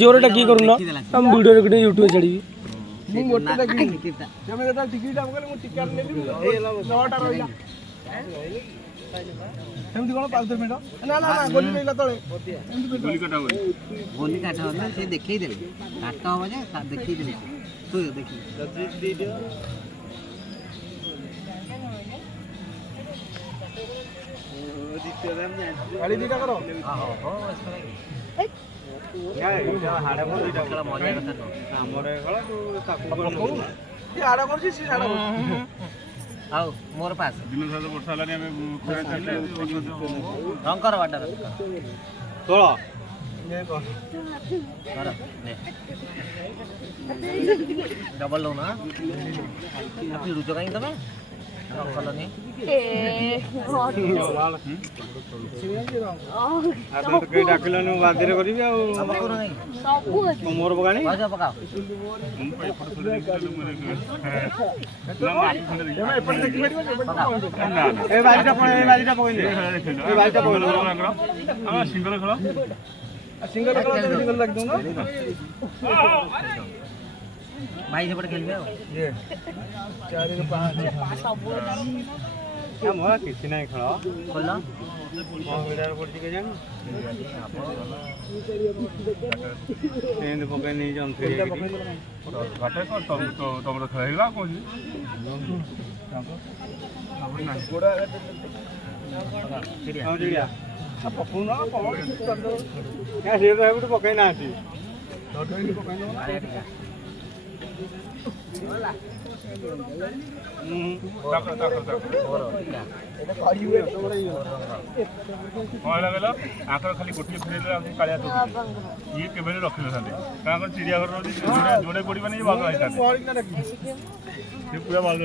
जोरटा की करू ना हम वीडियो रे यूट्यूब छाड़ी मु मोटेटा की जमे जटा टिकट हम करे मु टिकट लेली ए 9टा रहिला एमती कोन 5 मिनिट ना ना ना गोली लेला तळे गोली काटा होता से देखै देले काटा हो जे देखै देले तू देखि वीडियो गाड़ी दीटा करो हां हो हाड़े बोल दीटा खेला मजा करता न हमरे खेला तू ताकू ये हाड़ा करछि सी हाड़ा आउ मोर पास दिन साल वर्षा लानी हमें खोया छाड़ले रंकर वाटा तोळ ये को कर ले डबल लो ना अपनी रुचो काई तमे कलनी ए लाल आ तो कई डाकलन बादरे करबी आ सब मोर बगाणी भाजा पकाओ ए बाजीटा पळे ए बाजीटा पकइले ए बाजीटा पकइले हम सिंगल खेलो सिंगल लाग दो ना भाई से पड़ खेलबे ये 4 के 5 सब क्या मोरा किसी नहीं खेलो खोलो मो वीडियो पड़ के जान एंड पके नहीं जन थे घाटे को तुम खेलला कोन गोड़ा चिड़िया अब पकुना पवन क्या रे रे पके ना आसी डडोई पके ना खाली गोटे फेर कालिया ये केबे रखिल चिड़िया घर जोड़े पड़ा बाग पूरा बाग